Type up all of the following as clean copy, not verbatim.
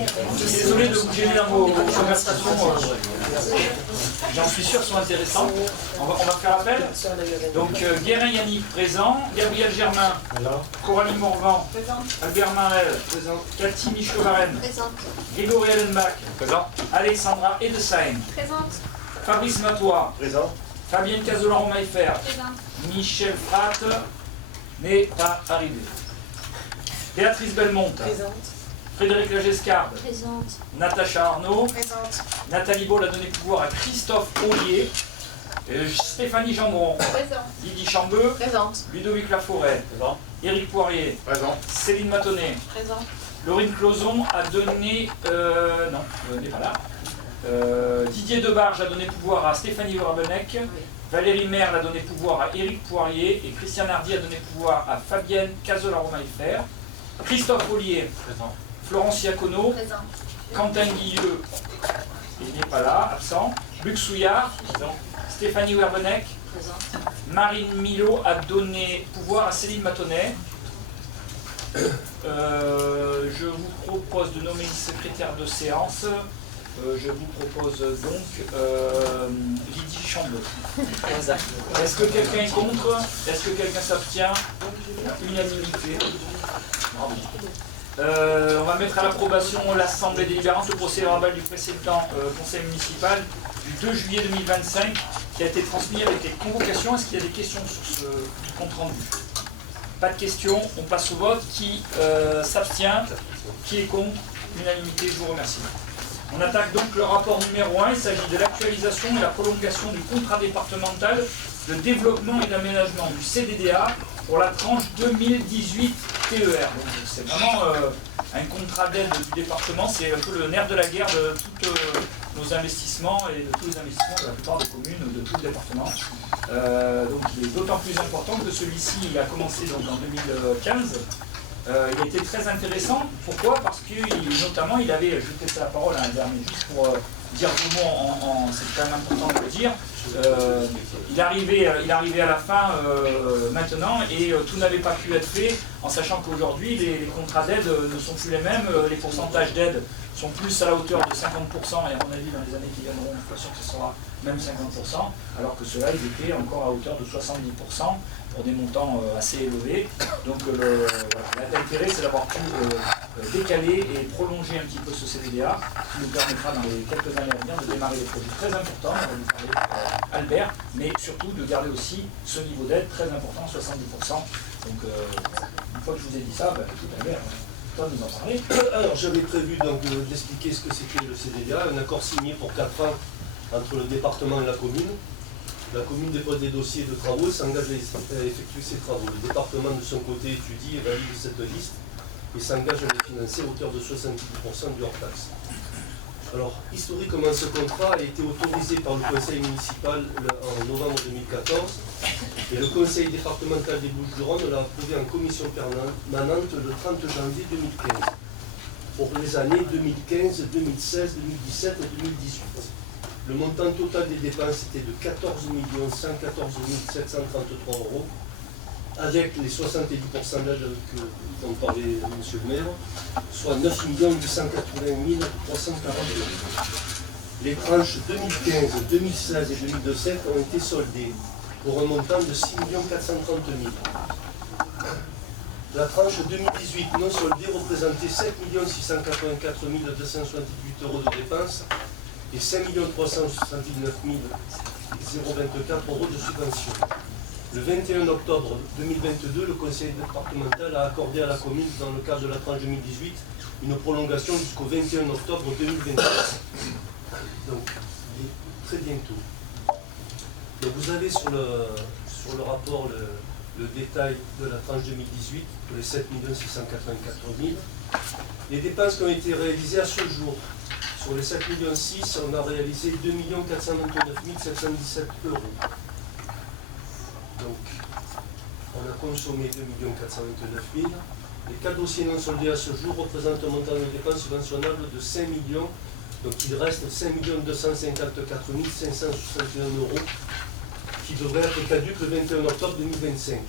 Je suis désolé de vous gêner dans vos conversations. J'en suis sûr, sont intéressantes. On va faire appel. Donc, Guérin Yannick, présent. Gabriel Germain. Coralie Morvan. Présente. Albert Marel. Présent. Cathy Michaud-Varenne. Présente. Grégory Allenbach. Présent. Alexandra Edesheim. Présente. Fabrice Matois. Présent. Fabienne Cazola-Romaillefer. Présente. Michel Fratte n'est pas arrivé. Béatrice Belmonte. Présente. Frédéric Lagescarde. Présente. Natacha Arnaud. Présente. Nathalie Baul a donné pouvoir à Christophe Ollier. Stéphanie Jambron. Présente. Lydie Chambeux. Présente. Ludovic Laforêt. Présent. Éric Poirier. Présent. Céline Matonnet. Présente. Laurine Closon a donné... n'est pas là. Didier Debarge a donné pouvoir à Stéphanie Verbenec. Valérie Merle a donné pouvoir à Éric Poirier. Et Christian Hardy a donné pouvoir à Fabienne Cazola-Romaillefer. Christophe Ollier. Présent. Florence Iacono. Présente. Quentin Guilleux. Il n'est pas là, absent. Luc Souillard. Présent. Stéphanie Werbenec. Présente. Marine Milo a donné pouvoir à Céline Matonnet. Je vous propose de nommer une secrétaire de séance. Je vous propose donc Lydie Chambeux. Est-ce que quelqu'un est contre? Est-ce que quelqu'un s'abstient? Unanimité. Bravo. On va mettre à l'approbation l'Assemblée délibérante le procès-verbal du précédent conseil municipal du 2 juillet 2025 qui a été transmis avec les convocations. Est-ce qu'il y a des questions sur ce compte rendu? Pas de questions, on passe au vote. Qui s'abstient? Qui est contre? Unanimité, je vous remercie. On attaque donc le rapport numéro 1. Il s'agit de l'actualisation et la prolongation du contrat départemental de développement et d'aménagement du CDDA pour la tranche 2018 TER. Donc c'est vraiment un contrat d'aide du département, c'est un peu le nerf de la guerre de tous nos investissements et de tous les investissements de la plupart des communes de tout le département. Donc il est d'autant plus important que celui-ci a commencé donc en 2015. Il a été très intéressant. Pourquoi? Parce que notamment il avait, je vais passer la parole à un dernier juste pour dire deux mots, c'est quand même important de le dire. Il arrivait à la fin maintenant et tout n'avait pas pu être fait en sachant qu'aujourd'hui les contrats d'aide ne sont plus les mêmes, les pourcentages d'aide sont plus à la hauteur de 50% et à mon avis dans les années qui viendront, je suis pas sûr que ce sera même 50%, alors que ceux-là ils étaient encore à hauteur de 70% pour des montants assez élevés. Donc l'intérêt c'est d'avoir pu décaler et prolonger un petit peu ce CDDA qui nous permettra dans les quelques années à venir de démarrer des projets très importants, on va vous parler Albert, mais surtout de garder aussi ce niveau d'aide très important, 70%. Donc une fois que je vous ai dit ça, écoute Albert, toi nous en parler. Alors j'avais prévu donc d'expliquer ce que c'était le CDDA, un accord signé pour 4 ans entre le département et la commune. La commune dépose des dossiers de travaux et s'engage à effectuer ces travaux. Le département de son côté étudie et valide cette liste et s'engage à les financer à hauteur de 70% du hors-taxe. Alors, historiquement, ce contrat a été autorisé par le conseil municipal en novembre 2014 et le conseil départemental des Bouches-du-Rhône l'a approuvé en commission permanente le 30 janvier 2015 pour les années 2015, 2016, 2017 et 2018. Le montant total des dépenses était de 14 114 733 €, avec les 70% d'aide dont parlait M. le maire, soit 9 880 340 €. Les tranches 2015, 2016 et 2017 ont été soldées pour un montant de 6 430 000 €. La tranche 2018 non soldée représentait 7 684 268 € de dépenses et 5 379 024 € de subventions. Le 21 octobre 2022, le conseil départemental a accordé à la commune, dans le cadre de la tranche 2018, une prolongation jusqu'au 21 octobre 2026. Donc, très bientôt. Donc, vous avez sur le rapport le détail de la tranche 2018 pour les 7 684 000. Les dépenses qui ont été réalisées à ce jour. Sur les 7,6 millions, on a réalisé 2 429 717 €. Donc, on a consommé 2 429 000. Les 4 dossiers non soldés à ce jour représentent un montant de dépenses subventionnables de 5 millions. Donc, il reste 5 254 561 € qui devraient être caduques le 21 octobre 2025.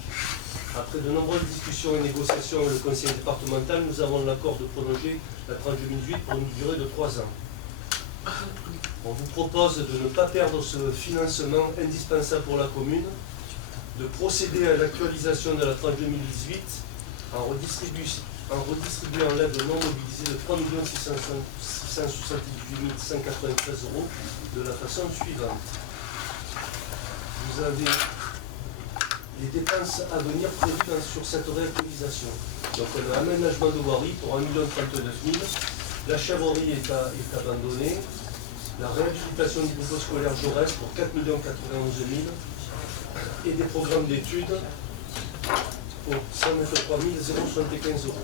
Après de nombreuses discussions et négociations avec le conseil départemental, nous avons l'accord de prolonger la tranche 2018 pour une durée de 3 ans. On vous propose de ne pas perdre ce financement indispensable pour la commune, de procéder à l'actualisation de la tranche 2018 en redistribuant l'aide non mobilisée de 3 678 193 € de la façon suivante. Vous avez les dépenses à venir prévues sur cette réactualisation. Donc on a un aménagement de voirie pour 1 039 000, la chèvrerie est abandonnée, la réhabilitation du groupe scolaire Jaurès pour 4 091 000 et des programmes d'études pour 123 075 €. Donc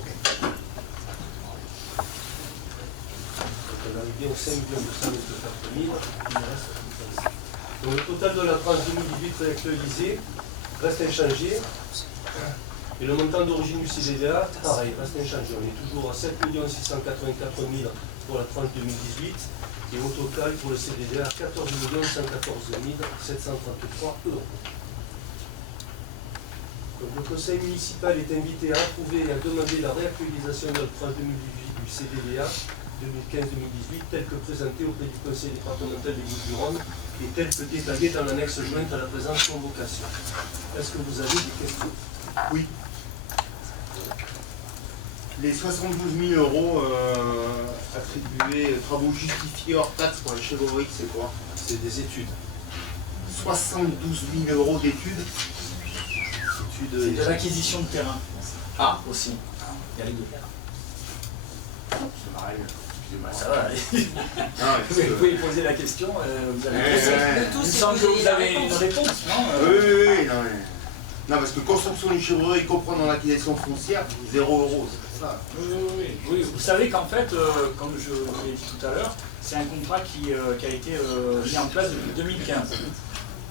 on arrive bien aux 5 224 000. Donc le total de la tranche 2018 réactualisée reste inchangé. Et le montant d'origine du CDDA, pareil, reste inchangé. On est toujours à 7 684 000 pour la tranche 2018. Et au total, pour le CDDA, 14 114 733 €. Donc, le conseil municipal est invité à approuver et à demander la réactualisation de la tranche 2018 du CDDA 2015-2018 telle que présentée auprès du conseil départemental des Bouches-du-Rhône et telle que détaillée dans l'annexe jointe à la présente convocation. Est-ce que vous avez des questions? Oui. Les 72 000 € attribués, travaux justifiés hors taxe pour la chèvrerie, c'est quoi? C'est des études. 72 000 € d'études. C'est de l'acquisition de terrain. Ah, aussi. Il y a les deux. Ça m'arrive. Excusez-moi. Ça va. Non, Vous pouvez poser la question. Vous avez Il me semble que vous avez une réponse, non? Oui, non, mais... Non, parce que construction d'une chèvrerie comprend dans l'acquisition foncière 0 €, c'est ça. Oui, vous savez qu'en fait, comme je vous l'ai dit tout à l'heure, c'est un contrat qui a été mis en place depuis 2015.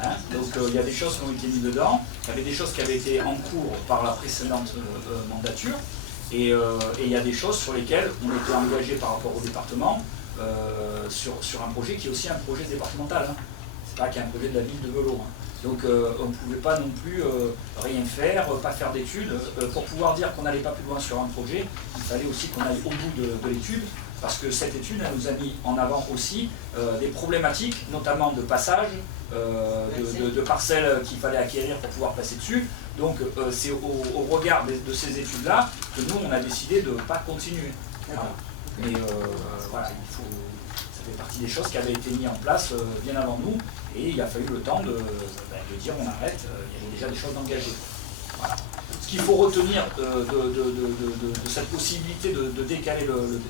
Hein, donc il y a des choses qui ont été mises dedans, il y avait des choses qui avaient été en cours par la précédente mandature, et il y a des choses sur lesquelles on était engagé par rapport au département sur un projet qui est aussi un projet départemental. Hein. C'est pas qu'il y a un projet de la ville de Velours. Hein. Donc on ne pouvait pas non plus rien faire, pas faire d'études. Pour pouvoir dire qu'on n'allait pas plus loin sur un projet, il fallait aussi qu'on aille au bout de l'étude, parce que cette étude, elle nous a mis en avant aussi des problématiques, notamment de passage, de parcelles qu'il fallait acquérir pour pouvoir passer dessus. Donc c'est au regard de ces études-là que nous, on a décidé de ne pas continuer. Voilà. Mais voilà, ça fait partie des choses qui avaient été mises en place bien avant nous, et il a fallu le temps de dire on arrête, il y avait déjà des choses engagées. Voilà. Ce qu'il faut retenir de cette possibilité de décaler le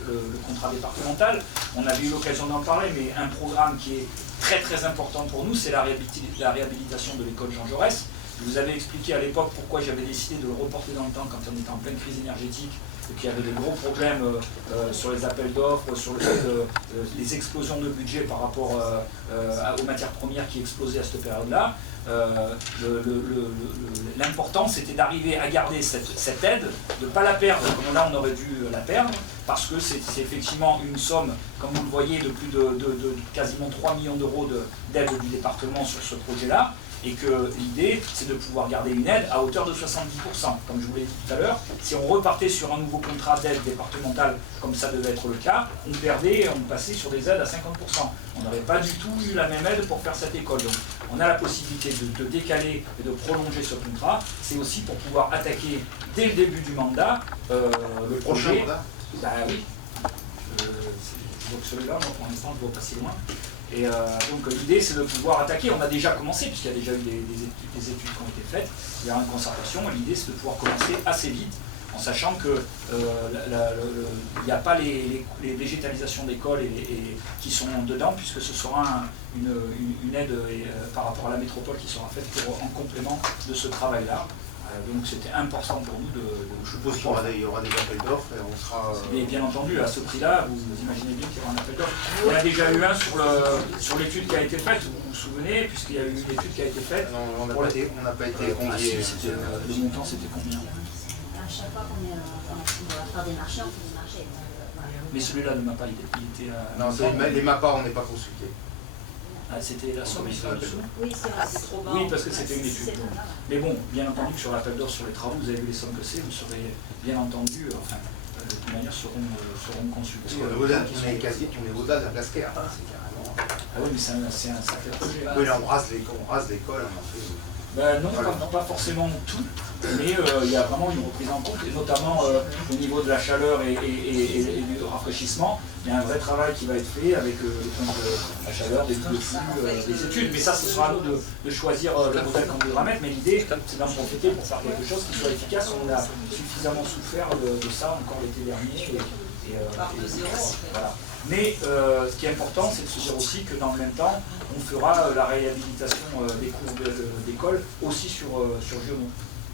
contrat départemental, on avait eu l'occasion d'en parler, mais un programme qui est très très important pour nous, c'est la réhabilitation de l'école Jean Jaurès. Je vous avais expliqué à l'époque pourquoi j'avais décidé de le reporter dans le temps quand on était en pleine crise énergétique, et qu'il y avait des gros problèmes sur les appels d'offres, sur le fait les explosions de budget par rapport aux matières premières qui explosaient à cette période-là. L'important, c'était d'arriver à garder cette aide, de ne pas la perdre comme là on aurait dû la perdre, parce que c'est effectivement une somme, comme vous le voyez, de plus de quasiment 3 millions d'euros d'aide du département sur ce projet-là, et que l'idée, c'est de pouvoir garder une aide à hauteur de 70%. Comme je vous l'ai dit tout à l'heure, si on repartait sur un nouveau contrat d'aide départementale, comme ça devait être le cas, on passait sur des aides à 50%. On n'aurait pas du tout eu la même aide pour faire cette école. Donc, on a la possibilité de décaler et de prolonger ce contrat. C'est aussi pour pouvoir attaquer, dès le début du mandat, le Prochain projet. mandat. Bah oui. Donc celui-là, pour l'instant, je ne vois pas si loin. Et donc l'idée, c'est de pouvoir attaquer. On a déjà commencé, puisqu'il y a déjà eu des études qui ont été faites. Il y a une concertation. L'idée, c'est de pouvoir commencer assez vite, en sachant que il n'y a pas les végétalisations d'école qui sont dedans, puisque ce sera une aide par rapport à la métropole qui sera faite en complément de ce travail-là. Donc c'était important pour nous Je suppose qu'il y aura des appels d'offres et on sera... Mais bien entendu, à ce prix-là, vous imaginez bien qu'il y aura un appel d'offres. On a déjà eu un sur l'étude qui a été faite, vous vous souvenez, puisqu'il y a eu une étude qui a été faite. Non, on n'a pas été conviés. Le montant, c'était combien? À chaque fois qu'on va faire des marchés, on fait des marchés. Mais celui-là ne m'a pas été... Non, les MAPA, on n'est pas consultés. Ah, c'était la somme dessous. Oui, c'est trop bas. Oui, parce que c'était une étude. C'est trop bas. Mais bon, bien entendu que sur l'appel d'offres sur les travaux, vous avez vu les sommes que c'est, vous serez bien entendu, de toute manière, seront consultés. On est au-delà de la place Caire, c'est carrément. Ah oui, mais c'est un sacré projet. Oui, là, on rase l'école, on en fait. Ben non, pas forcément tout, mais il y a vraiment une reprise en compte, et notamment au niveau de la chaleur et du rafraîchissement. Il y a un vrai travail qui va être fait avec le point de la chaleur, des flux, des études. Mais ça, ce sera à nous de choisir le modèle qu'on voudra mettre. Mais l'idée, c'est d'en profiter pour faire quelque chose qui soit efficace. On a suffisamment souffert de ça encore l'été dernier. Voilà. Mais ce qui est important, c'est de se dire aussi que dans le même temps, on fera la réhabilitation des cours d'école aussi sur Giono.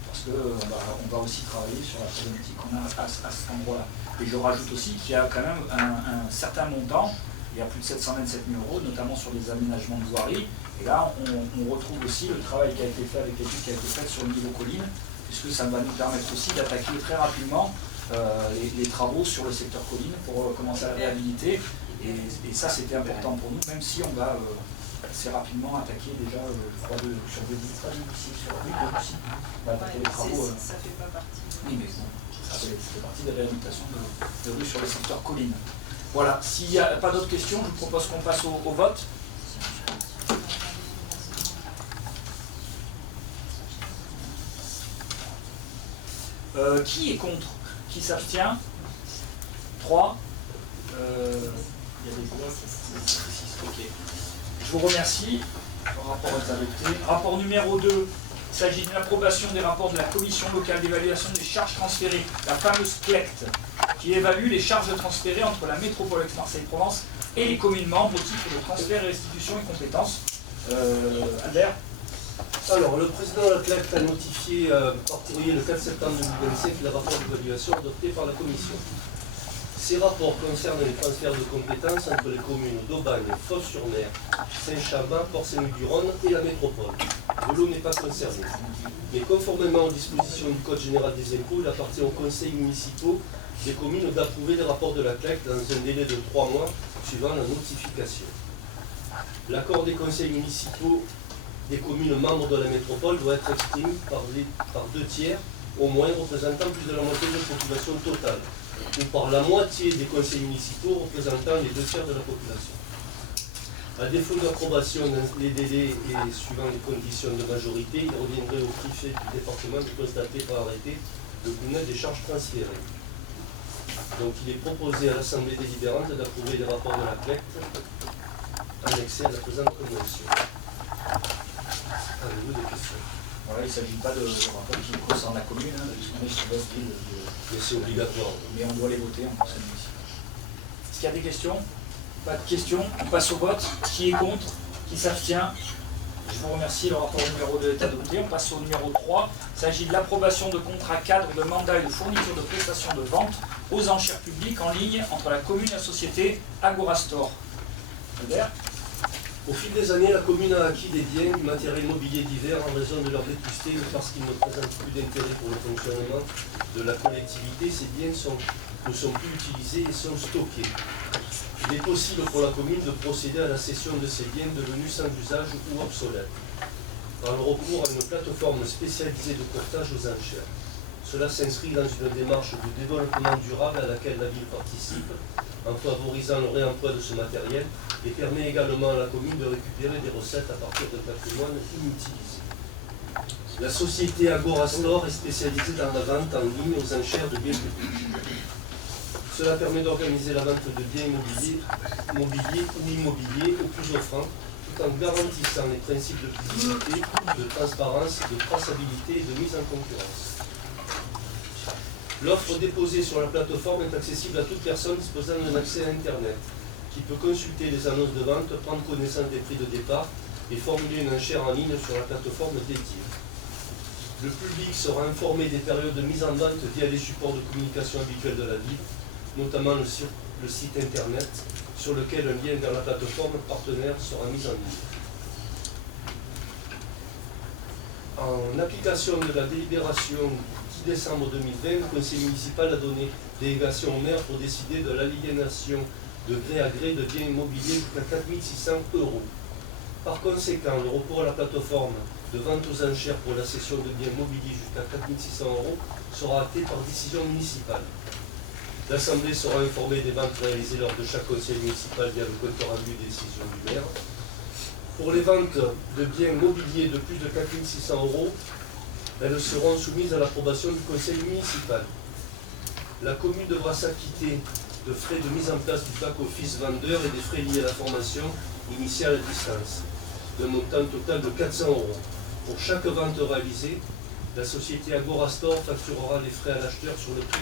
Parce qu'on va aussi travailler sur la problématique qu'on a à cet endroit-là. Et je rajoute aussi qu'il y a quand même un certain montant, il y a plus de 727 000 €, notamment sur les aménagements de voirie. Et là, on retrouve aussi le travail qui a été fait avec l'étude qui a été faite sur le niveau colline, puisque ça va nous permettre aussi d'attaquer très rapidement les travaux sur le secteur colline pour commencer à la réhabiliter. Et ça, c'était important pour nous, même si on va assez rapidement attaquer déjà, je crois, sur Debussy, on va attaquer les travaux. Ça fait pas partie. Oui, mais bon, ça fait partie des réhabilitations de rues sur le secteur colline. Voilà, s'il n'y a pas d'autres questions, je vous propose qu'on passe au vote. Qui est contre? Qui s'abstient? 3. Il y a des voix. 6. Ok. Je vous remercie. Le rapport est adopté. Rapport numéro 2. Il s'agit de l'approbation des rapports de la Commission locale d'évaluation des charges transférées, la fameuse CLECT, qui évalue les charges transférées entre la métropole Aix-Marseille-Provence et les communes membres au titre de transfert, restitution et compétences. Albert? Alors, le président de la CLECT a notifié par courrier le 4 septembre 2025 le rapport d'évaluation adopté par la Commission. Ces rapports concernent les transferts de compétences entre les communes d'Aubagne, Fos-sur-Mer, Saint-Chamond, Port-Saint-Loup-du-Rhône et la métropole. L'eau n'est pas concernée. Mais conformément aux dispositions du Code général des impôts, il appartient aux conseils municipaux des communes d'approuver les rapports de la CLECT dans un délai de 3 mois suivant la notification. L'accord des conseils municipaux des communes membres de la métropole doit être exprimé par 2 tiers, au moins représentant plus de la moitié de la population totale, ou par la moitié des conseils municipaux représentant les 2 tiers de la population. À défaut d'approbation dans les délais et suivant les conditions de majorité, il reviendrait au préfet du département de constater par arrêté le coût net des charges transférées. Donc il est proposé à l'Assemblée délibérante d'approuver les rapports de la CLECT annexés à la présente convention. Avez-vous des questions? Voilà, il ne s'agit pas de rapport qui concerne la commune, puisqu'on est sur l'offre Mais c'est obligatoire. mais on doit les voter en conseil municipal. Est-ce qu'il y a des questions? Pas de questions. On passe au vote. Qui est contre? Qui s'abstient? Je vous remercie. Le rapport numéro 2 est adopté. On passe au numéro 3. Il s'agit de l'approbation de contrats cadres de mandat et de fourniture de prestations de vente aux enchères publiques en ligne entre la commune et la société Agorastore. Albert? Au fil des années, la commune a acquis des biens du matériel mobilier divers en raison de leur vétusté, mais parce qu'ils ne présentent plus d'intérêt pour le fonctionnement de la collectivité, ces biens ne sont plus utilisés et sont stockés. Il est possible pour la commune de procéder à la cession de ces biens devenus sans usage ou obsolètes, par le recours à une plateforme spécialisée de courtage aux enchères. Cela s'inscrit dans une démarche de développement durable à laquelle la ville participe, en favorisant le réemploi de ce matériel et permet également à la commune de récupérer des recettes à partir de patrimoine inutilisé. La société Agorastore est spécialisée dans la vente en ligne aux enchères de biens publics. Cela permet d'organiser la vente de biens mobiliers ou immobiliers au plus offrant, tout en garantissant les principes de publicité, de transparence, de traçabilité et de mise en concurrence. L'offre déposée sur la plateforme est accessible à toute personne disposant d'un accès à Internet, qui peut consulter les annonces de vente, prendre connaissance des prix de départ et formuler une enchère en ligne sur la plateforme dédiée. Le public sera informé des périodes de mise en vente via les supports de communication habituels de la ville, notamment le site Internet, sur lequel un lien vers la plateforme partenaire sera mis en ligne. En application de la délibération 10 décembre 2020, le conseil municipal a donné délégation au maire pour décider de l'aliénation de gré à gré de biens immobiliers jusqu'à 4 600 €. Par conséquent, le report à la plateforme de vente aux enchères pour la cession de biens mobiliers jusqu'à 4 600 € sera acté par décision municipale. L'Assemblée sera informée des ventes réalisées lors de chaque conseil municipal via le compte rendu des décisions du maire. Pour les ventes de biens mobiliers de plus de 4 600 €, elles seront soumises à l'approbation du conseil municipal. La commune devra s'acquitter de frais de mise en place du back-office vendeur et des frais liés à la formation initiale à distance, d'un montant total de 400 €. Pour chaque vente réalisée, la société Agorastore facturera les frais à l'acheteur sur le prix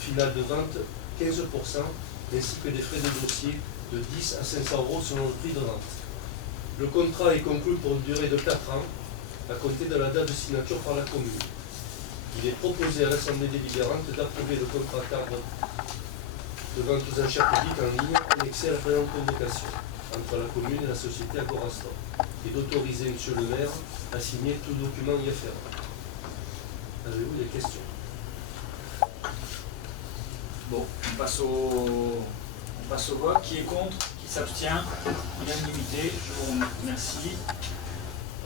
final de vente 15%, ainsi que des frais de dossier de 10 à 500 € selon le prix de vente. Le contrat est conclu pour une durée de 4 ans, à compter de la date de signature par la commune. Il est proposé à l'Assemblée délibérante d'approuver le contrat cadre de vente aux enchères publiques en ligne annexé à la présente convocation entre la commune et la société Agorastore, et d'autoriser M. le maire à signer tout document y afférent. Avez-vous des questions? Bon, on passe au vote. Qui est contre? Qui s'abstient? Unanimité. Je vous remercie.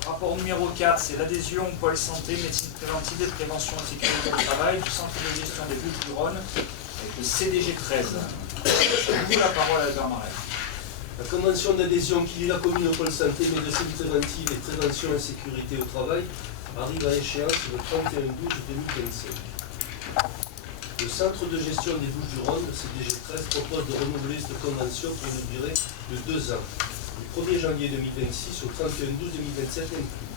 Rapport numéro 4, c'est l'adhésion au pôle santé, médecine préventive et prévention et sécurité au travail du centre de gestion des Bouches-du-Rhône avec le CDG 13. Je vous la parole à Albert Marais. La convention d'adhésion qui lie la commune au pôle santé, médecine préventive et prévention et sécurité au travail arrive à échéance le 31/12/2025. Le centre de gestion des Bouches-du-Rhône, le CDG 13, propose de renouveler cette convention pour une durée de 2 ans, du 1er janvier 2026 au 31/12/2027 inclus.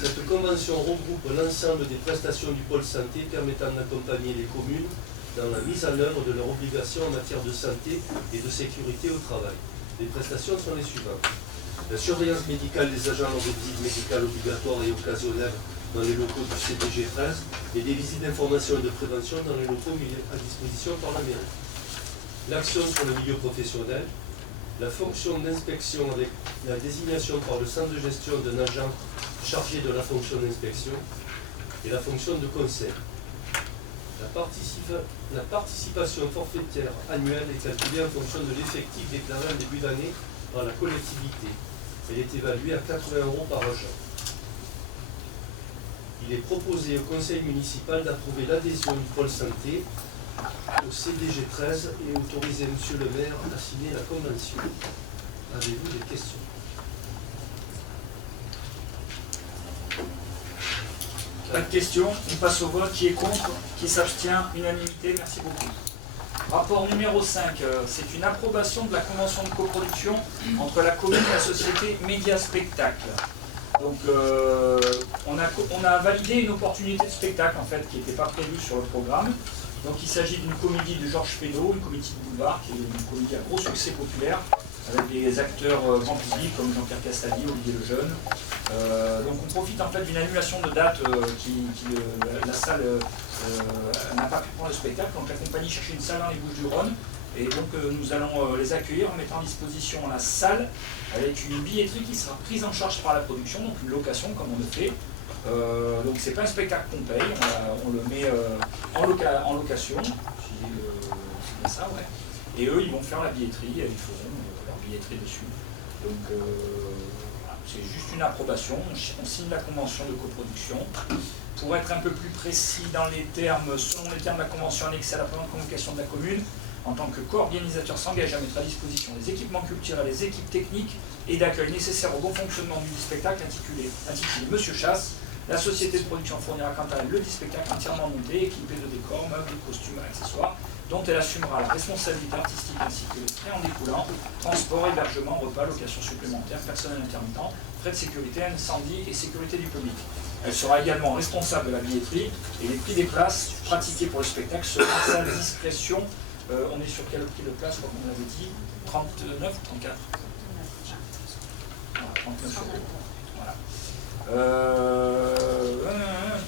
Cette convention regroupe l'ensemble des prestations du pôle santé permettant d'accompagner les communes dans la mise en œuvre de leurs obligations en matière de santé et de sécurité au travail. Les prestations sont les suivantes. La surveillance médicale des agents lors des visites médicales obligatoires et occasionnelles dans les locaux du CDG 13 et des visites d'information et de prévention dans les locaux mis à disposition par la mairie. L'action sur le milieu professionnel, la fonction d'inspection avec la désignation par le centre de gestion d'un agent chargé de la fonction d'inspection et la fonction de conseil. La participation forfaitaire annuelle est calculée en fonction de l'effectif déclaré en début d'année par la collectivité. Elle est évaluée à 80 € par agent. Il est proposé au conseil municipal d'approuver l'adhésion du pôle santé au CDG 13 et autoriser M. le maire à signer la convention. Avez-vous des questions? Pas de questions, on passe au vote. Qui est contre? Qui s'abstient? Unanimité, merci beaucoup. Rapport numéro 5, c'est une approbation de la convention de coproduction entre la commune et la société Média Spectacle. Donc on a validé une opportunité de spectacle en fait qui n'était pas prévue sur le programme. Donc il s'agit d'une comédie de Georges Feydeau, une comédie de boulevard, qui est une comédie à gros succès populaire, avec des acteurs grand public comme Jean-Pierre Castaldi, Olivier Lejeune. Donc on profite en fait d'une annulation de date la salle n'a pas pu prendre le spectacle, donc la compagnie cherchait une salle dans les Bouches-du-Rhône. Et donc nous allons les accueillir en mettant à disposition la salle avec une billetterie qui sera prise en charge par la production, donc une location comme on le fait. Donc c'est pas un spectacle qu'on paye, on le met en location, c'est bien ça, ouais. Et eux ils vont faire la billetterie, et ils feront leur billetterie dessus. Donc voilà, c'est juste une approbation, on signe la convention de coproduction. Pour être un peu plus précis dans les termes, selon les termes de la convention annexée à la présente convocation de la commune, en tant que co-organisateur s'engage à mettre à disposition les équipements culturels, les équipes techniques et d'accueil nécessaires au bon fonctionnement du spectacle intitulé Monsieur Chasse. La société de production fournira quant à elle le spectacle entièrement monté, équipé de décors, meubles, costumes, accessoires, dont elle assumera la responsabilité artistique ainsi que les frais en découlant, transport, hébergement, repas, location supplémentaire, personnel intermittent, frais de sécurité, incendie et sécurité du public. Elle sera également responsable de la billetterie et les prix des places pratiquées pour le spectacle seront à sa discrétion. On est sur quel prix de place, comme on l'avait dit? 39 ou 34 39 €. Voilà.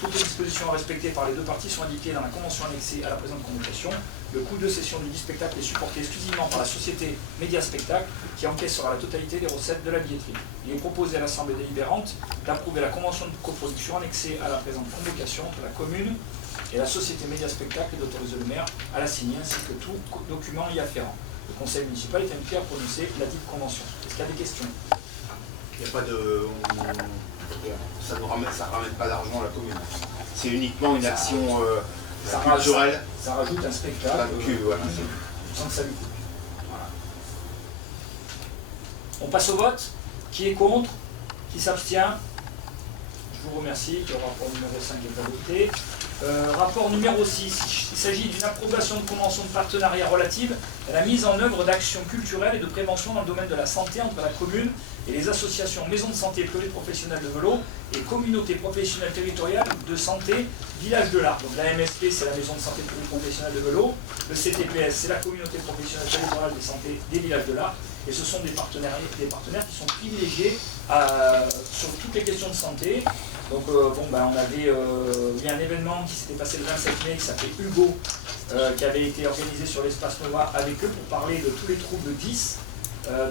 Toutes les dispositions respectées par les deux parties sont indiquées dans la convention annexée à la présente convocation. Le coût de cession du spectacle est supporté exclusivement par la société Média Spectacle qui encaissera la totalité des recettes de la billetterie. Il est proposé à l'Assemblée délibérante d'approuver la convention de coproduction annexée à la présente convocation entre la commune et la société Média Spectacle et d'autoriser le maire à la signer ainsi que tout document y afférent. Le conseil municipal est invité à prononcer la dite convention. Est-ce qu'il y a des questions? Il n'y a pas de... ça ramène pas d'argent à la commune. C'est uniquement une action culturelle. Ça rajoute un spectacle. Voilà. Sans que ça lui coûte. Voilà. On passe au vote. Qui est contre? Qui s'abstient? Je vous remercie. Le rapport numéro 5 est adopté. Rapport numéro 6. Il s'agit d'une approbation de convention de partenariat relative à la mise en œuvre d'actions culturelles et de prévention dans le domaine de la santé entre la commune et les associations maisons de santé pluriprofessionnelles de vélo et communautés professionnelles territoriales de santé Village de l'Arc. Donc la MSP, c'est la maison de santé pluriprofessionnelle de vélo. Le CTPS, c'est la communauté professionnelle territoriale de santé des Villages de l'Arc. Et ce sont des partenaires qui sont privilégiés sur toutes les questions de santé. Donc on avait eu un événement qui s'était passé le 27 mai qui s'appelait Hugo, qui avait été organisé sur l'espace Nova avec eux pour parler de tous les troubles 10.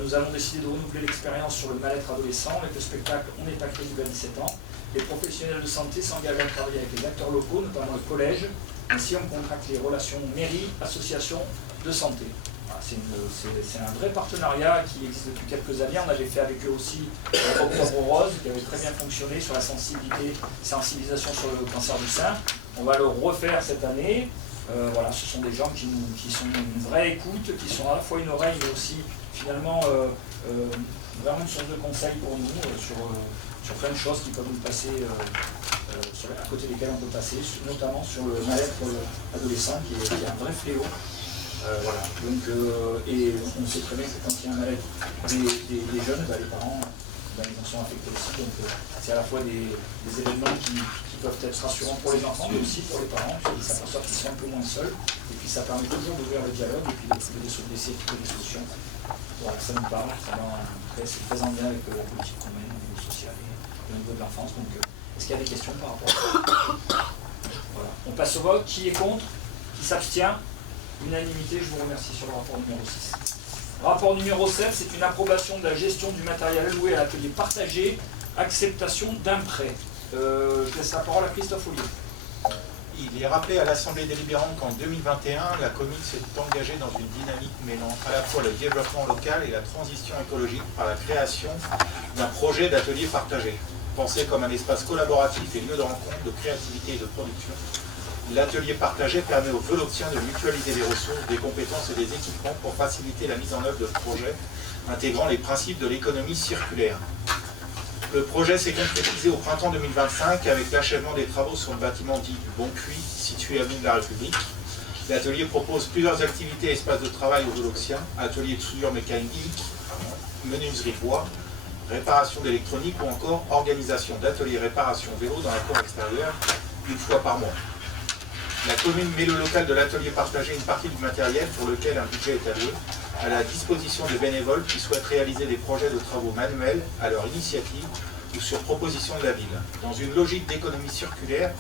Nous avons décidé de renouveler l'expérience sur le mal-être adolescent avec le spectacle On n'est pas crédible à 17 ans. Les professionnels de santé s'engagent à travailler avec les acteurs locaux, notamment le collège. Ainsi, on contracte les relations mairie, association de santé. Voilà, c'est un vrai partenariat qui existe depuis quelques années. On avait fait avec eux aussi Octobre Rose, qui avait très bien fonctionné sur la sensibilisation sur le cancer du sein. On va le refaire cette année. Voilà, ce sont des gens qui sont une vraie écoute, qui sont à la fois une oreille, mais aussi finalement vraiment une source de conseils pour nous sur plein de choses qui peuvent nous passer, à côté desquelles on peut passer, notamment sur le mal-être adolescent qui est un vrai fléau. Voilà. Donc, et on sait très bien que quand il y a un mal-être des jeunes, les parents ils en sont affectés aussi. Donc c'est à la fois des événements qui peuvent être rassurants pour les enfants, mais aussi pour les parents, qui s'aperçoivent qu'ils sont un peu moins seuls. Et puis ça permet toujours d'ouvrir le dialogue et puis de trouver des solutions. Voilà, ça nous parle, c'est très en lien avec la politique qu'on mène au niveau social et au niveau de l'enfance. Donc est-ce qu'il y a des questions par rapport à ça? Voilà. On passe au vote. Qui est contre? Qui s'abstient? Unanimité, je vous remercie sur le rapport numéro 6. Rapport numéro 7, c'est une approbation de la gestion du matériel alloué à l'atelier partagé, acceptation d'un prêt. Je laisse la parole à Christophe Ollier. Il est rappelé à l'Assemblée délibérante qu'en 2021, la commune s'est engagée dans une dynamique mêlant à la fois le développement local et la transition écologique par la création d'un projet d'atelier partagé. Pensé comme un espace collaboratif et lieu de rencontre, de créativité et de production, l'atelier partagé permet aux vélotiens de mutualiser les ressources, des compétences et des équipements pour faciliter la mise en œuvre de projets intégrant les principes de l'économie circulaire. Le projet s'est concrétisé au printemps 2025 avec l'achèvement des travaux sur le bâtiment dit du Bon Puy, situé à Avenue de la République. L'atelier propose plusieurs activités et espaces de travail aux vélotiens, atelier de soudure mécanique, menuiserie bois, réparation d'électronique ou encore organisation d'ateliers réparation vélo dans la cour extérieure une fois par mois. La commune met le local de l'atelier partagé une partie du matériel pour lequel un budget est alloué à la disposition des bénévoles qui souhaitent réaliser des projets de travaux manuels à leur initiative ou sur proposition de la ville. Dans une logique d'économie circulaire,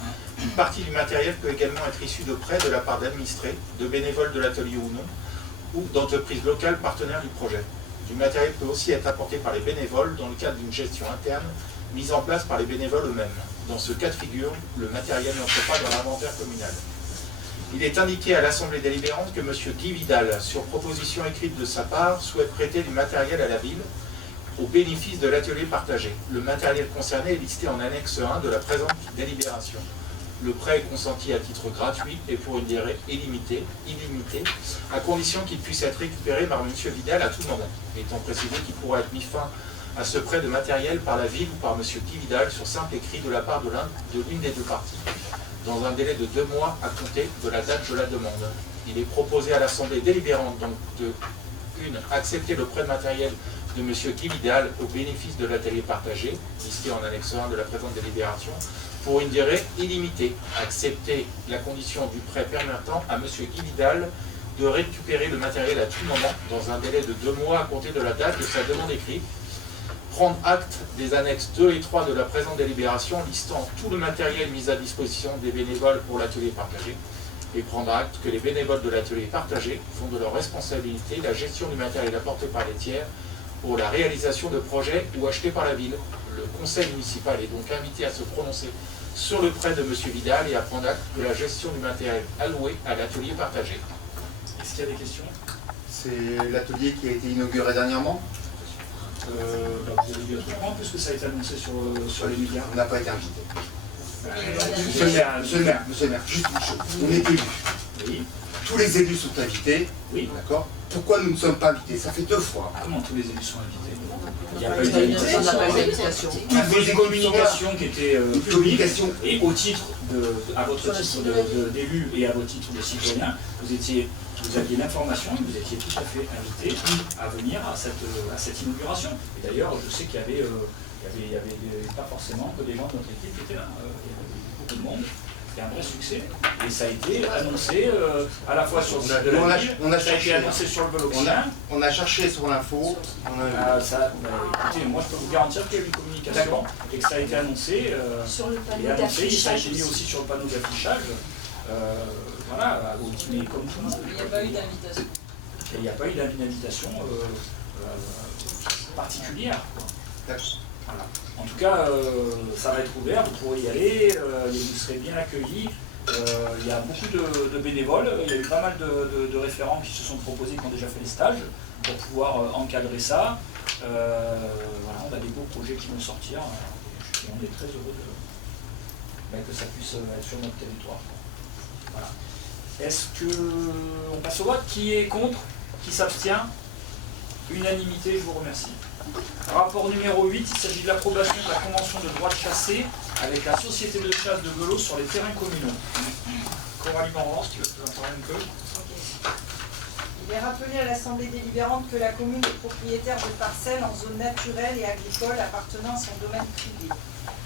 une partie du matériel peut également être issue de prêts de la part d'administrés, de bénévoles de l'atelier ou non, ou d'entreprises locales partenaires du projet. Du matériel peut aussi être apporté par les bénévoles dans le cadre d'une gestion interne mise en place par les bénévoles eux-mêmes. Dans ce cas de figure, le matériel n'entre pas dans l'inventaire communal. Il est indiqué à l'Assemblée délibérante que M. Guy Vidal, sur proposition écrite de sa part, souhaite prêter du matériel à la ville au bénéfice de l'atelier partagé. Le matériel concerné est listé en annexe 1 de la présente délibération. Le prêt est consenti à titre gratuit et pour une durée illimitée, à condition qu'il puisse être récupéré par M. Vidal à tout moment, étant précisé qu'il pourra être mis fin à ce prêt de matériel par la ville ou par M. Guy Vidal sur simple écrit de la part de l'une des deux parties, dans un délai de 2 mois à compter de la date de la demande. Il est proposé à l'Assemblée délibérante donc de 1. Accepter le prêt de matériel de M. Guy Vidal au bénéfice de l'atelier partagé, listé en annexe 1 de la présente délibération, pour une durée illimitée. Accepter la condition du prêt permettant à M. Guy Vidal de récupérer le matériel à tout moment, dans un délai de 2 mois à compter de la date de sa demande écrite. Prendre acte des annexes 2 et 3 de la présente délibération listant tout le matériel mis à disposition des bénévoles pour l'atelier partagé et prendre acte que les bénévoles de l'atelier partagé font de leur responsabilité la gestion du matériel apporté par les tiers pour la réalisation de projets ou achetés par la ville. Le conseil municipal est donc invité à se prononcer sur le prêt de M. Vidal et à prendre acte de la gestion du matériel alloué à l'atelier partagé. Est-ce qu'il y a des questions? C'est l'atelier qui a été inauguré dernièrement? Vous avez dit autrement, puisque ça a été annoncé sur les médias. On n'a pas été invité. Monsieur le maire, Monsieur le maire, juste une chose. On est élus. oui, Tous les élus sont invités. oui. D'accord. Pourquoi nous ne sommes pas invités? Ça fait 2 fois. Comment tous les élus sont invités? Il n'y a pas eu On d'invitation. n'a pas eu d'invitation. Il y avait une communication qui était Une publique, communication. et au titre à votre titre d'élu et à votre titre de citoyen, vous aviez l'information et vous étiez tout à fait invité à venir à cette inauguration. Et d'ailleurs, je sais qu'il y avait pas forcément que des gens de notre équipe qui étaient là. Il y avait beaucoup de monde. Il y a un vrai succès. Et ça a été annoncé à la fois sur le site de la ville, ça a été annoncé sur le blog. On a cherché sur l'info. Écoutez, moi je peux vous garantir qu'il y a eu une communication et que ça a été annoncé. Sur le Et panneau annoncé, ça a d'affichage été mis aussi sur le panneau d'affichage. Voilà, mais comme tout le monde. Il n'y a pas eu d'invitation. Et il n'y a pas eu d'invitation particulière, quoi. Voilà. En tout cas, ça va être ouvert, vous pourrez y aller, vous serez bien accueillis. Il y a beaucoup de bénévoles, il y a eu pas mal de référents qui se sont proposés, qui ont déjà fait les stages pour pouvoir encadrer ça. Voilà, on a des beaux projets qui vont sortir et on est très heureux que ça puisse être sur notre territoire. Voilà. Est-ce qu'on passe au vote? Qui est contre? Qui s'abstient? Unanimité, je vous remercie. Rapport numéro 8, il s'agit de l'approbation de la convention de droit de chasser avec la société de chasse de Velot sur les terrains communaux. Coralie Morvan, si tu veux te parler un peu. Il est rappelé à l'Assemblée délibérante que la commune est propriétaire de parcelles en zone naturelle et agricole appartenant à son domaine privé.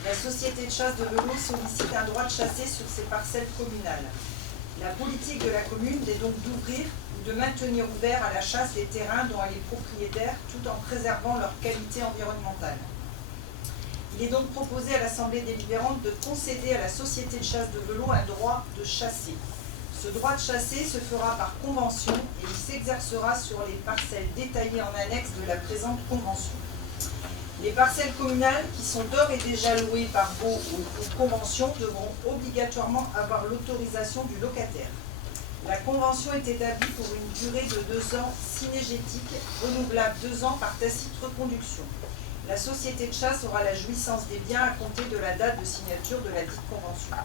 La société de chasse de Velot sollicite un droit de chasser sur ces parcelles communales. La politique de la commune est donc d'ouvrir ou de maintenir ouvert à la chasse des terrains dont elle est propriétaire tout en préservant leur qualité environnementale. Il est donc proposé à l'Assemblée délibérante de concéder à la société de chasse de Velot un droit de chasser. Ce droit de chasser se fera par convention et il s'exercera sur les parcelles détaillées en annexe de la présente convention. Les parcelles communales qui sont d'ores et déjà louées par baux ou convention devront obligatoirement avoir l'autorisation du locataire. La convention est établie pour une durée de 2 ans synégétique, renouvelable 2 ans par tacite reconduction. La société de chasse aura la jouissance des biens à compter de la date de signature de la dite convention.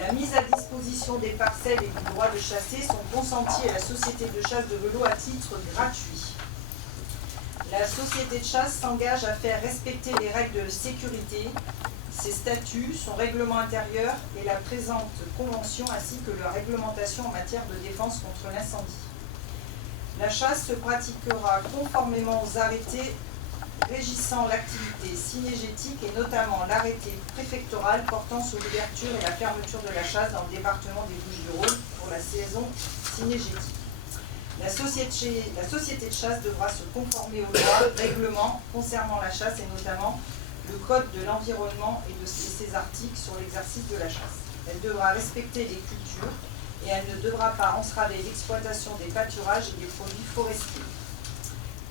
La mise à disposition des parcelles et du droit de chasser sont consentis à la société de chasse de Velot à titre gratuit. La société de chasse s'engage à faire respecter les règles de sécurité, ses statuts, son règlement intérieur et la présente convention ainsi que leur réglementation en matière de défense contre l'incendie. La chasse se pratiquera conformément aux arrêtés régissant l'activité synégétique et notamment l'arrêté préfectoral portant sur l'ouverture et la fermeture de la chasse dans le département des Bouches-du-Rhône pour la saison synégétique. La société de chasse devra se conformer aux lois, règlements concernant la chasse et notamment le code de l'environnement et de ses articles sur l'exercice de la chasse. Elle devra respecter les cultures et elle ne devra pas entraver l'exploitation des pâturages et des produits forestiers.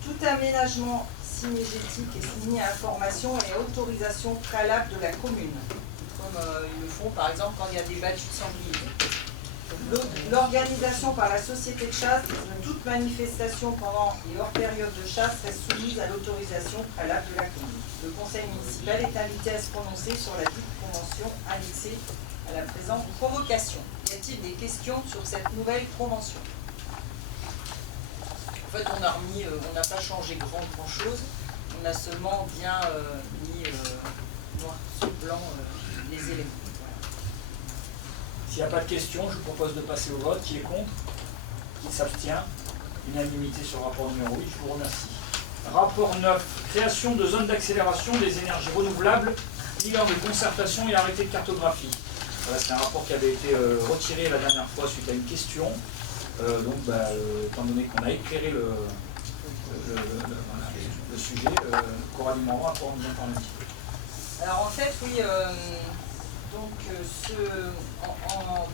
Tout aménagement synégétique est soumis à information et à autorisation préalable de la commune, comme ils le font par exemple quand il y a des battues de sangliers. L'organisation par la société de chasse de toute manifestation pendant et hors période de chasse reste soumise à l'autorisation préalable de la commune. Le conseil municipal est invité à se prononcer sur la dite convention annexée à la présente convocation. Y a-t-il des questions sur cette nouvelle convention? En fait, on n'a pas changé grand chose. On a seulement bien mis noir sur blanc les éléments. S'il n'y a pas de questions, je vous propose de passer au vote. Qui est contre? Qui s'abstient? Unanimité sur le rapport numéro 8, je vous remercie. Rapport 9, création de zones d'accélération des énergies renouvelables, bilan de concertation et arrêté de cartographie. Voilà, c'est un rapport qui avait été retiré la dernière fois suite à une question. Étant donné qu'on a éclairé le sujet, Coralie Morvan va pouvoir nous en parler un petit peu. Alors en fait, oui,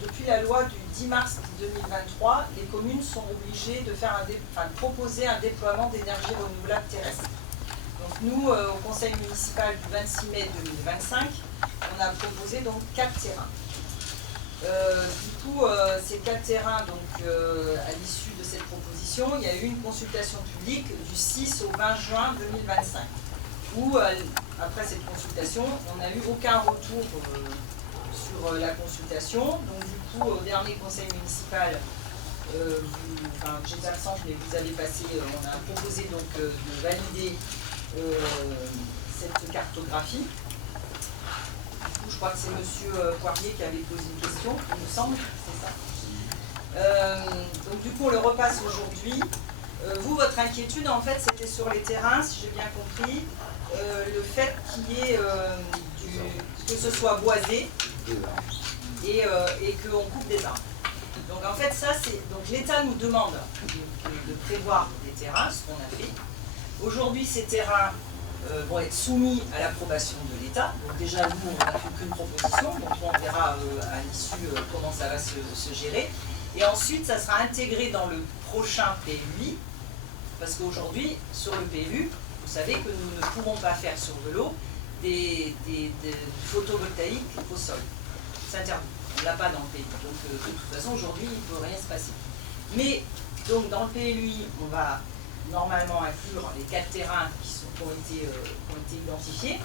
depuis la loi du 10 mars 2023, les communes sont obligées de proposer un déploiement d'énergie renouvelable terrestre. Donc nous, au conseil municipal du 26 mai 2025, on a proposé donc 4 terrains. Du coup, ces 4 terrains, donc, à l'issue de cette proposition, il y a eu une consultation publique du 6 au 20 juin 2025, où, après cette consultation, on n'a eu aucun retour sur la consultation. Donc, du coup, au dernier conseil municipal, j'étais absente, mais vous avez passé, on a proposé donc de valider cette cartographie. Je crois que c'est M. Poirier qui avait posé une question, il me semble, c'est ça. Donc du coup, on le repasse aujourd'hui. Vous, votre inquiétude, en fait, c'était sur les terrains, si j'ai bien compris, le fait qu'il y ait que ce soit boisé et qu'on coupe des arbres. Donc en fait, ça, c'est donc l'État nous demande de prévoir des terrains, ce qu'on a fait. Aujourd'hui, ces terrains vont être soumis à l'approbation de l'État. Donc déjà, nous, on n'a fait qu'une proposition, donc on verra à l'issue comment ça va se gérer. Et ensuite, ça sera intégré dans le prochain PLUI, parce qu'aujourd'hui, sur le PLU, vous savez que nous ne pourrons pas faire sur de l'eau des photovoltaïques au sol. C'est interdit, on ne l'a pas dans le PLU. Donc de toute façon, aujourd'hui, il ne peut rien se passer. Mais donc dans le PLUI, on va normalement inclure les 4 terrains qui ont été identifiés.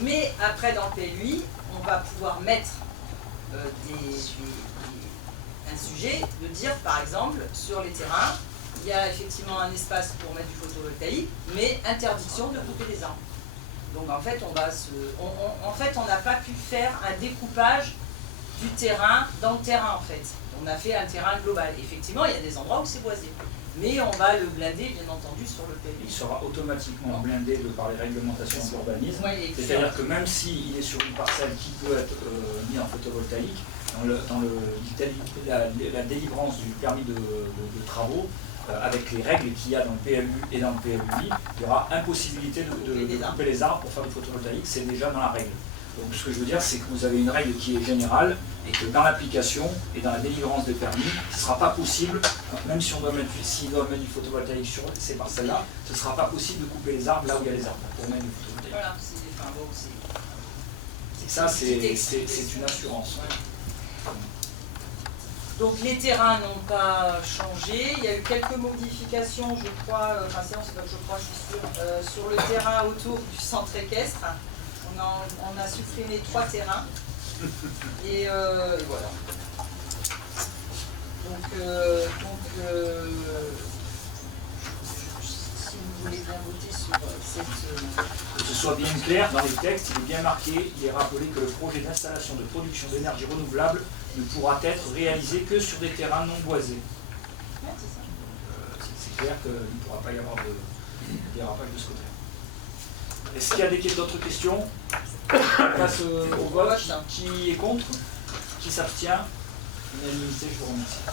Mais après, dans le PLUI, on va pouvoir mettre un sujet de dire, par exemple, sur les terrains, il y a effectivement un espace pour mettre du photovoltaïque, mais interdiction de couper les arbres. Donc en fait, on n'a pas pu faire un découpage du terrain dans le terrain en fait. On a fait un terrain global. Effectivement, il y a des endroits où c'est boisé. Mais on va le blinder, bien entendu, sur le PLU. Il sera automatiquement blindé par les réglementations d'urbanisme. Oui, c'est-à-dire que même s'il est sur une parcelle qui peut être mis en photovoltaïque, dans la délivrance du permis de travaux, avec les règles qu'il y a dans le PLU et dans le PLUI, il y aura impossibilité de couper les arbres pour faire du photovoltaïque, c'est déjà dans la règle. Donc ce que je veux dire, c'est que vous avez une règle qui est générale et que dans l'application et dans la délivrance des permis, ce ne sera pas possible, même si on doit mettre, du photovoltaïque sur ces parcelles-là, ce ne sera pas possible de couper les arbres là où il y a les arbres pour mettre du photovoltaïque. Voilà, et ça, c'est une assurance. Donc les terrains n'ont pas changé, il y a eu quelques modifications, je crois, je suis sûre, sur le terrain autour du centre équestre. On a supprimé 3 terrains. Et voilà. Donc si vous voulez bien voter sur cette... Que ce soit bien clair dans les textes, il est bien marqué, il est rappelé que le projet d'installation de production d'énergie renouvelable ne pourra être réalisé que sur des terrains non boisés. Ouais, c'est clair qu'il ne pourra pas y avoir de dérapage de ce côté. Est-ce qu'il y a d'autres questions? On passe au vote. Qui est contre? Qui s'abstient? Unanimité, je vous remercie.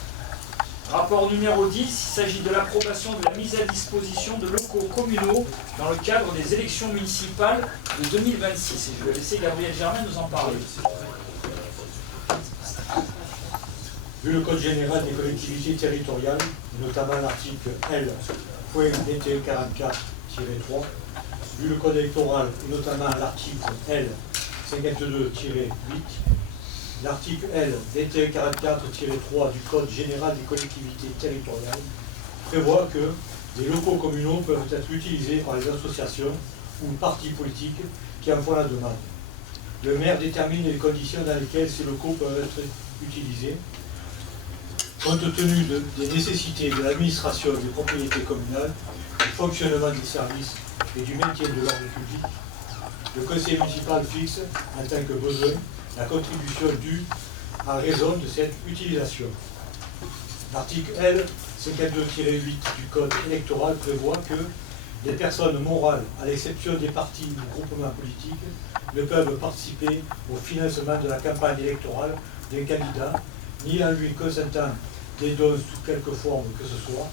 Rapport numéro 10, il s'agit de l'approbation de la mise à disposition de locaux communaux dans le cadre des élections municipales de 2026. Et je vais laisser Gabriel Germain nous en parler. Vu le Code général des collectivités territoriales, notamment l'article L.DT44-3, vu le Code électoral et notamment l'article L.52-8, l'article L.DT44-3 du Code général des collectivités territoriales prévoit que les locaux communaux peuvent être utilisés par les associations ou partis politiques qui en font la demande. Le maire détermine les conditions dans lesquelles ces locaux peuvent être utilisés. Compte tenu des nécessités de l'administration des propriétés communales, du fonctionnement des services et du maintien de l'ordre public, le conseil municipal fixe, en tant que besoin, la contribution due en raison de cette utilisation. L'article L.52-8 du Code électoral prévoit que les personnes morales, à l'exception des partis ou groupements politiques, ne peuvent participer au financement de la campagne électorale d'un candidat, ni en lui consentant des dons sous quelque forme que ce soit,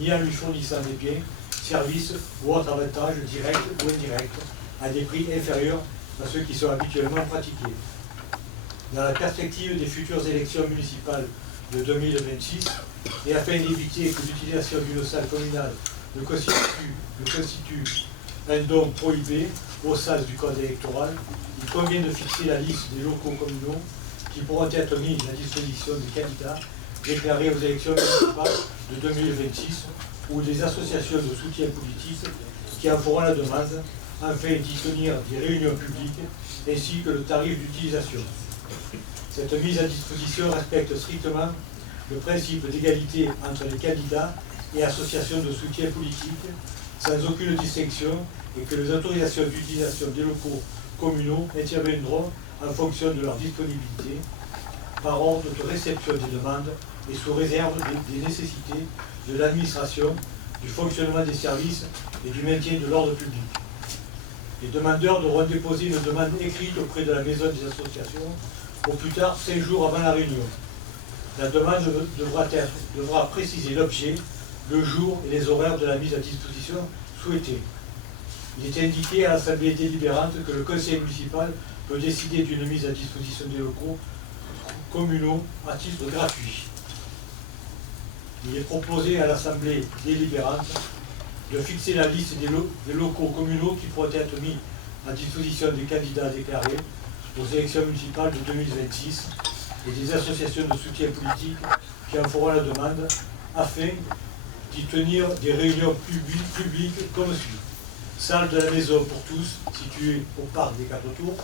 ni en lui fournissant des biens, services ou autres avantages directs ou indirects à des prix inférieurs à ceux qui sont habituellement pratiqués. Dans la perspective des futures élections municipales de 2026, et afin d'éviter que l'utilisation d'une salle communale ne constitue un don prohibé au sens du Code électoral, il convient de fixer la liste des locaux communaux qui pourront être mis à disposition des candidats déclarés aux élections municipales de 2026 ou des associations de soutien politique qui en feront la demande, afin d'y tenir des réunions publiques ainsi que le tarif d'utilisation. Cette mise à disposition respecte strictement le principe d'égalité entre les candidats et associations de soutien politique, sans aucune distinction, et que les autorisations d'utilisation des locaux communaux interviendront en fonction de leur disponibilité, par ordre de réception des demandes et sous réserve des nécessités de l'administration, du fonctionnement des services et du maintien de l'ordre public. Les demandeurs devront déposer une demande écrite auprès de la maison des associations au plus tard 5 jours avant la réunion. La demande devra préciser l'objet, le jour et les horaires de la mise à disposition souhaitée. Il est indiqué à l'Assemblée délibérante que le Conseil municipal peut décider d'une mise à disposition des locaux communaux à titre gratuit. Il est proposé à l'Assemblée délibérante de fixer la liste des locaux communaux qui pourraient être mis à disposition des candidats déclarés aux élections municipales de 2026 et des associations de soutien politique qui en feront la demande afin d'y tenir des réunions publiques comme suit. Salle de la Maison pour tous, située au parc des 4 Tours.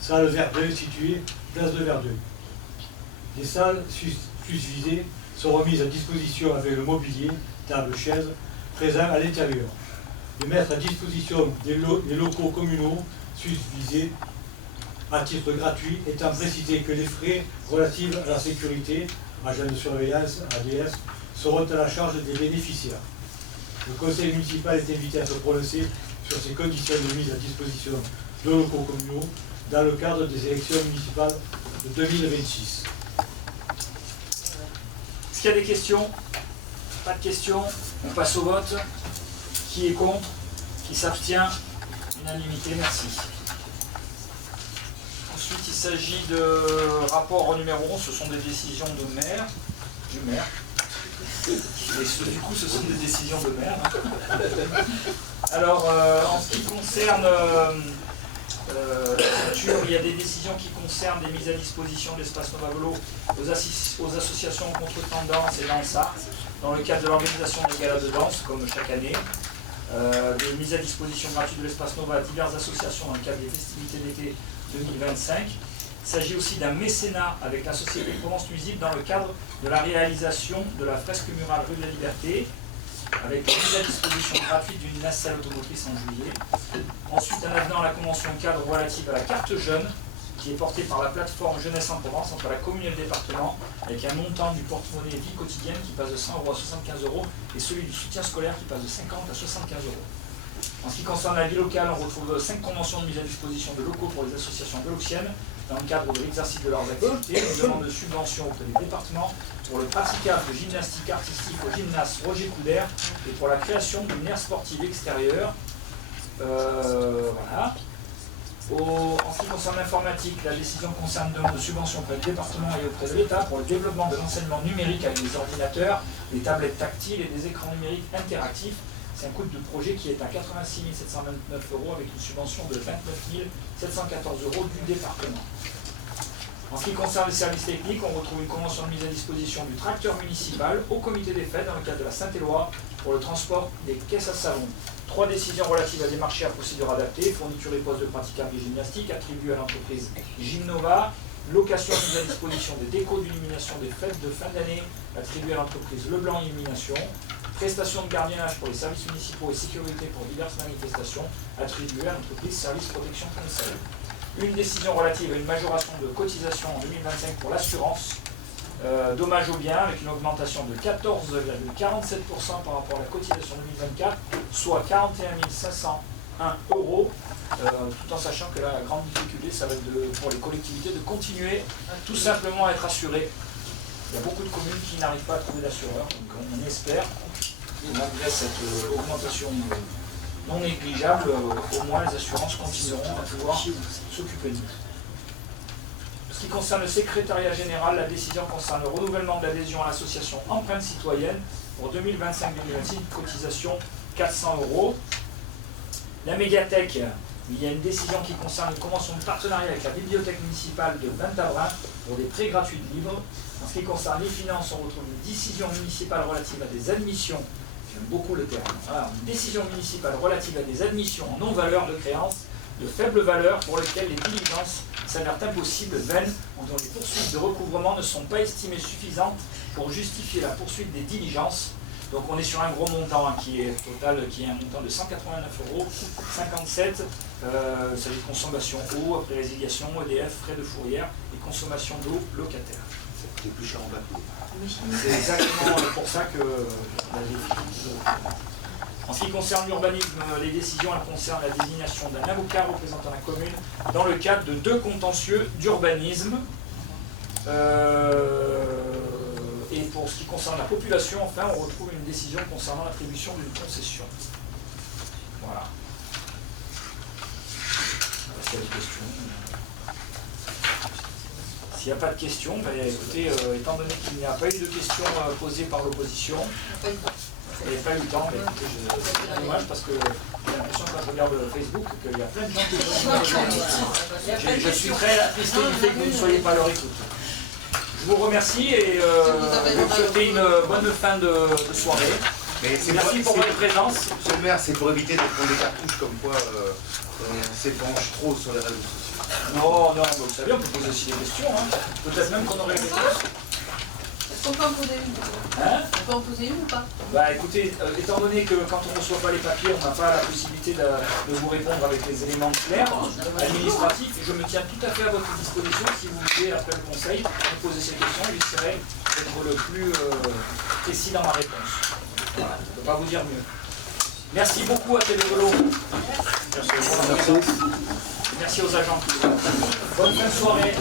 Salle Verdun, située place de Verdun. Les salles susvisées seront mises à disposition avec le mobilier, table, chaises, présents à l'intérieur. De mettre à disposition des locaux communaux susvisés à titre gratuit, étant précisé que les frais relatifs à la sécurité, agents de surveillance, ADS, seront à la charge des bénéficiaires. Le conseil municipal est invité à se prononcer sur ces conditions de mise à disposition de locaux communaux dans le cadre des élections municipales de 2026. Est-ce qu'il y a des questions? Pas de questions. On passe au vote. Qui est contre? Qui s'abstient? Unanimité, merci. Ensuite, il s'agit de rapport numéro 11. Ce sont des décisions du maire. Et du coup, ce sont des décisions de maire. Alors, en ce qui concerne la culture, il y a des décisions qui concernent des mises à disposition de l'espace Nova Velo aux associations contre-tendance et dansarts, dans le cadre de l'organisation des galas de danse, comme chaque année. Des mises à disposition gratuites de l'espace Nova à diverses associations dans le cadre des festivités d'été 2025. Il s'agit aussi d'un mécénat avec la Société Provence Nuisible dans le cadre de la réalisation de la fresque murale rue de la Liberté, avec la mise à disposition gratuite d'une nacelle automotrice en juillet. Ensuite, un avenant à la convention cadre relative à la carte jeune, qui est portée par la plateforme Jeunesse en Provence entre la commune et le département, avec un montant du porte-monnaie vie quotidienne qui passe de 100 € à 75 € et celui du soutien scolaire qui passe de 50 à 75 €. En ce qui concerne la vie locale, on retrouve 5 conventions de mise à disposition de locaux pour les associations vélociennes dans le cadre de l'exercice de leurs activités, une demande de subvention auprès des départements pour le praticable de gymnastique artistique au gymnase Roger Coudert et pour la création d'une aire sportive extérieure. Voilà. En ce qui concerne l'informatique, la décision concerne une demande de subvention auprès du département et auprès de l'État pour le développement de l'enseignement numérique avec des ordinateurs, des tablettes tactiles et des écrans numériques interactifs. C'est un coût de projet qui est à 86 729 € avec une subvention de 29 714 € du département. En ce qui concerne les services techniques, on retrouve une convention de mise à disposition du tracteur municipal au comité des fêtes dans le cadre de la Saint-Éloi pour le transport des caisses à savon. 3 décisions relatives à des marchés à procédure adaptée, fourniture et postes de praticables et gymnastiques attribuées à l'entreprise Gymnova, location mise à disposition des décos d'illumination des fêtes de fin d'année attribuées à l'entreprise Leblanc Illumination, prestation de gardiennage pour les services municipaux et sécurité pour diverses manifestations attribuées à l'entreprise Service Protection Conseil. Une décision relative à une majoration de cotisation en 2025 pour l'assurance, dommage aux biens avec une augmentation de 14,47% par rapport à la cotisation 2024, soit 41 501 €, tout en sachant que la grande difficulté, ça va être pour les collectivités de continuer tout simplement à être assurées. Il y a beaucoup de communes qui n'arrivent pas à trouver d'assureurs, donc on espère, malgré cette augmentation non négligeable, au moins les assurances continueront à pouvoir s'occuper de nous. Ce qui concerne le secrétariat général, la décision concerne le renouvellement de l'adhésion à l'association Empreinte Citoyenne pour 2025-2026, cotisation 400 €. La médiathèque, Il y a une décision qui concerne une convention de partenariat avec la bibliothèque municipale de Ventabrin pour des prêts gratuits de livres. En ce qui concerne les finances, on retrouve une décision municipale relative à des admissions, j'aime beaucoup le terme, voilà, une décision municipale relative à des admissions en non-valeur de créances de faible valeur pour lesquelles les diligences s'avèrent impossibles, vaines ou dont les poursuites de recouvrement ne sont pas estimées suffisantes pour justifier la poursuite des diligences. Donc on est sur un gros montant qui est total, qui est un montant de 189,57 €. Il s'agit de consommation eau, après résiliation, EDF, frais de fourrière et consommation d'eau locataire. C'est plus cher en bateau. C'est exactement pour ça que la définition. En ce qui concerne l'urbanisme, les décisions elles concernent la désignation d'un avocat représentant la commune dans le cadre de 2 contentieux d'urbanisme. Et pour ce qui concerne la population, enfin, on retrouve une décision concernant l'attribution d'une concession. Voilà. Est-ce qu'il y a des questions? S'il n'y a pas de questions, ben, écoutez, étant donné qu'il n'y a pas eu de questions posées par l'opposition, il n'y a pas eu le temps, mais écoutez, c'est dommage parce que j'ai l'impression quand je regarde Facebook qu'il y a plein de gens qui je suis très attristé du fait que vous ne soyez pas à leur écoute. Je vous remercie et je vous souhaite une bonne fin de soirée. Merci pour votre présence. Monsieur le maire, c'est pour éviter de prendre des cartouches comme quoi on s'épanche trop sur les réseaux sociaux. Non, non, vous savez, on peut poser aussi des questions. Hein. Peut-être même qu'on aurait des questions. Est-ce qu'on peut en poser une? Hein? On peut en poser une ou pas? Bah écoutez, étant donné que quand on ne reçoit pas les papiers, on n'a pas la possibilité de vous répondre avec les éléments clairs, administratifs, je me tiens tout à fait à votre disposition si vous voulez, après le conseil, me poser ces questions, j'essaierai d'être le plus précis dans ma réponse. Voilà, je ne peux pas vous dire mieux. Merci beaucoup à Télévolo. Merci aux agents. Bonne fin de soirée.